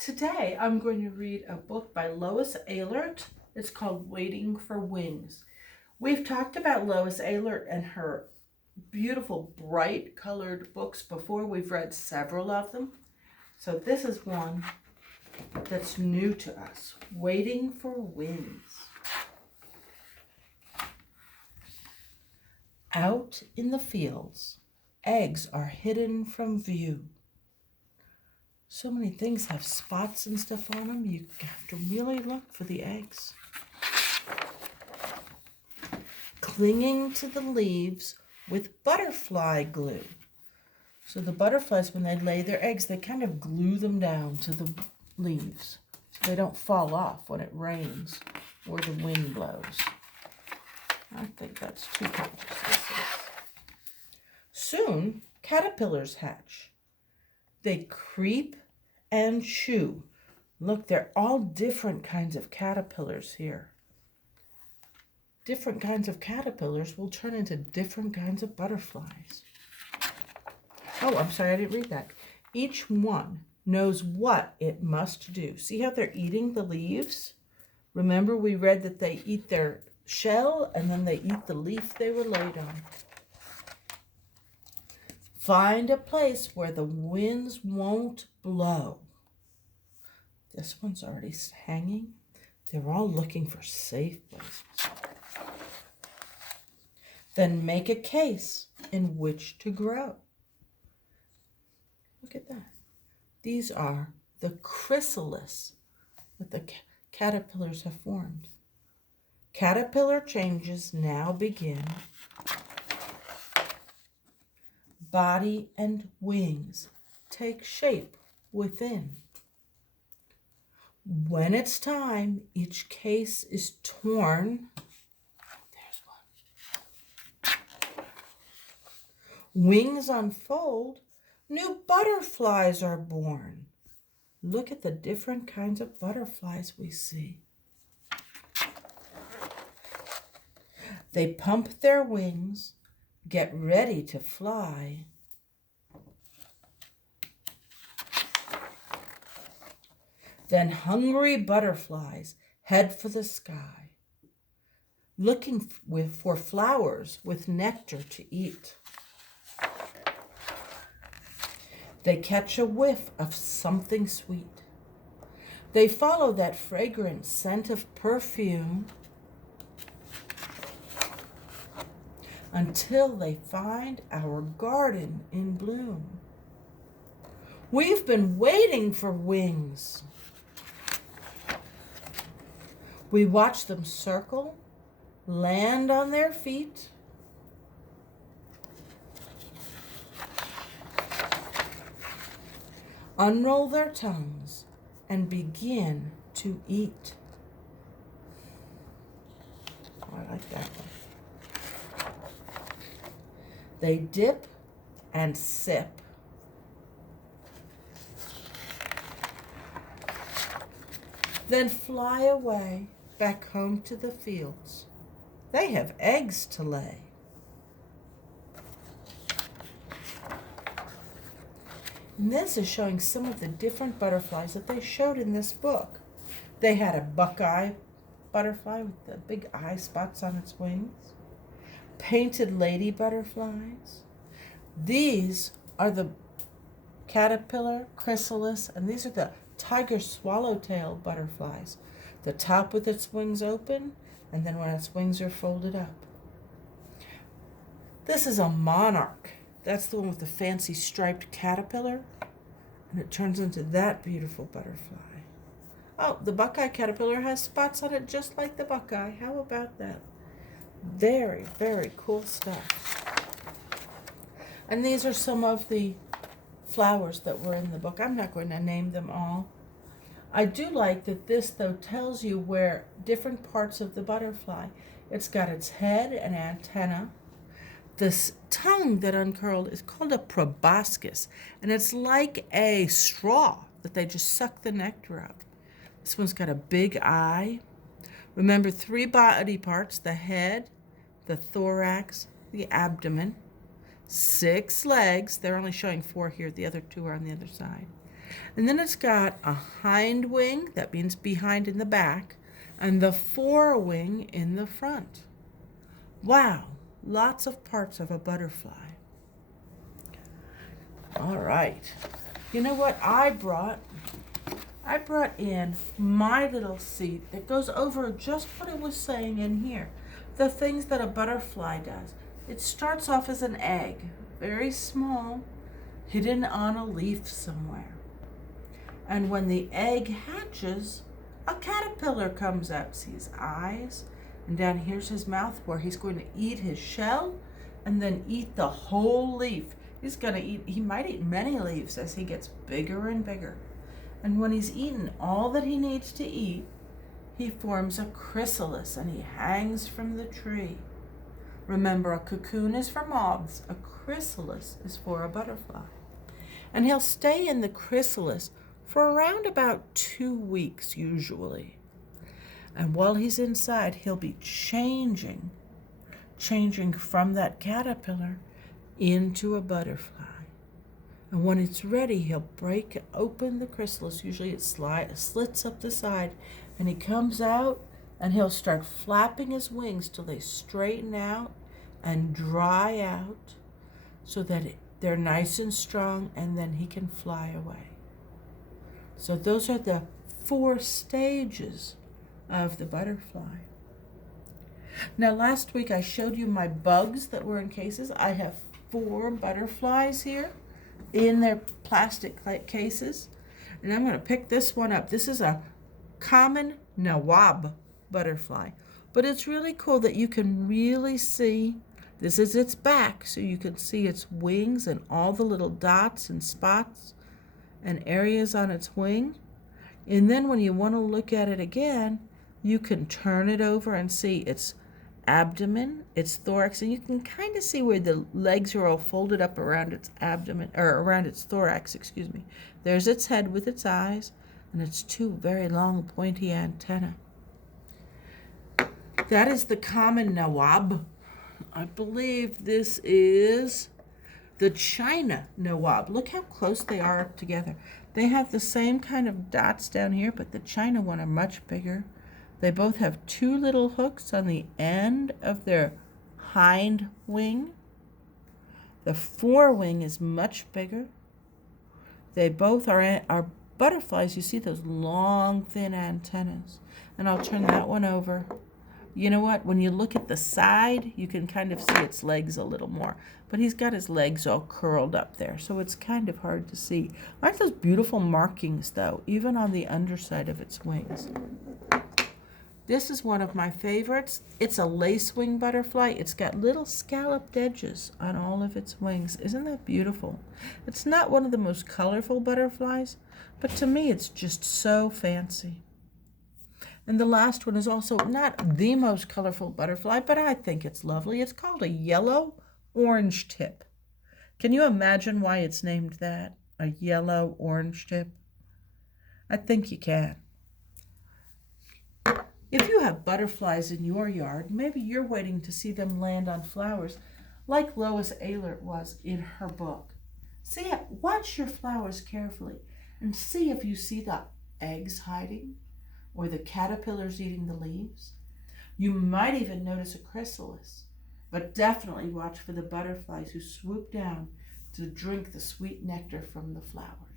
Today I'm going to read a book by Lois Ehlert. It's called Waiting for Wings. We've talked about Lois Ehlert and her beautiful bright colored books before. We've read several of them. So this is one that's new to us. Waiting for Wings. Out in the fields, eggs are hidden from view. So many things have spots and stuff on them. You have to really look for the eggs. Clinging to the leaves with butterfly glue. So the butterflies, when they lay their eggs, they kind of glue them down to the leaves. So they don't fall off when it rains or the wind blows. I think that's 2 pages. Soon, caterpillars hatch. They creep and chew. Look, they're all different kinds of caterpillars here. Different kinds of caterpillars will turn into different kinds of butterflies. Oh, I'm sorry, I didn't read that. Each one knows what it must do. See how they're eating the leaves? Remember we read that they eat their shell and then they eat the leaf they were laid on. Find a place where the winds won't blow. This one's already hanging. They're all looking for safe places. Then make a case in which to grow. Look at that. These are the chrysalis that the caterpillars have formed. Caterpillar changes now begin. Body and wings take shape within. When it's time, each case is torn. There's one. Wings unfold, new butterflies are born. Look at the different kinds of butterflies we see. They pump their wings, get ready to fly. Then hungry butterflies head for the sky, looking for flowers with nectar to eat. They catch a whiff of something sweet. They follow that fragrant scent of perfume until they find our garden in bloom. We've been waiting for wings. We watch them circle, land on their feet, unroll their tongues, and begin to eat. Oh, I like that one. They dip and sip. Then fly away back home to the fields. They have eggs to lay. And this is showing some of the different butterflies that they showed in this book. They had a buckeye butterfly with the big eye spots on its wings. Painted lady butterflies. These are the caterpillar, chrysalis, and these are the tiger swallowtail butterflies. The top with its wings open, and then when its wings are folded up. This is a monarch. That's the one with the fancy striped caterpillar, and it turns into that beautiful butterfly. Oh, the buckeye caterpillar has spots on it just like the buckeye. How about that? Very, very cool stuff. And these are some of the flowers that were in the book. I'm not going to name them all. I do like that this, though, tells you where different parts of the butterfly. It's got its head and antenna. This tongue that uncurled is called a proboscis, and it's like a straw that they just suck the nectar out. This one's got a big eye. Remember 3 body parts, the head, the thorax, the abdomen. 6 legs. They're only showing 4 here. The other 2 are on the other side. And then it's got a hind wing, that means behind in the back, and the forewing in the front. Wow, lots of parts of a butterfly. All right. You know what I brought? I brought in my little seat that goes over just what it was saying in here. The things that a butterfly does. It starts off as an egg, very small, hidden on a leaf somewhere. And when the egg hatches, a caterpillar comes out. See his eyes? And down here's his mouth where he's going to eat his shell and then eat the whole leaf. He might eat many leaves as he gets bigger and bigger. And when he's eaten all that he needs to eat, he forms a chrysalis and he hangs from the tree. Remember, a cocoon is for moths, a chrysalis is for a butterfly. And he'll stay in the chrysalis for around about 2 weeks usually. And while he's inside, he'll be changing from that caterpillar into a butterfly. And when it's ready, he'll break open the chrysalis. Usually it slits up the side, and he comes out and he'll start flapping his wings till they straighten out and dry out so that they're nice and strong, and then he can fly away. So those are the 4 stages of the butterfly. Now last week I showed you my bugs that were in cases. I have 4 butterflies here in their plastic cases, and I'm going to pick this one up. This is a common nawab butterfly, but it's really cool that you can really see. This is its back, so you can see its wings and all the little dots and spots and areas on its wing. And then when you want to look at it again, you can turn it over and see its abdomen, its thorax, and you can kind of see where the legs are all folded up around its abdomen, or around its thorax, excuse me. There's its head with its eyes and its 2 very long pointy antennae. That is the common nawab. I believe this is the China nawab. Look how close they are together. They have the same kind of dots down here, but the China one are much bigger. They both have 2 little hooks on the end of their hind wing. The forewing is much bigger. They both are butterflies. You see those long, thin antennas. And I'll turn that one over. You know what? When you look at the side, you can kind of see its legs a little more. But he's got his legs all curled up there, so it's kind of hard to see. Aren't those beautiful markings, though, even on the underside of its wings? This is one of my favorites. It's a lacewing butterfly. It's got little scalloped edges on all of its wings. Isn't that beautiful? It's not one of the most colorful butterflies, but to me it's just so fancy. And the last one is also not the most colorful butterfly, but I think it's lovely. It's called a yellow orange tip. Can you imagine why it's named that? A yellow orange tip? I think you can. If you have butterflies in your yard, maybe you're waiting to see them land on flowers like Lois Ehlert was in her book. Watch your flowers carefully and see if you see the eggs hiding or the caterpillars eating the leaves. You might even notice a chrysalis, but definitely watch for the butterflies who swoop down to drink the sweet nectar from the flowers.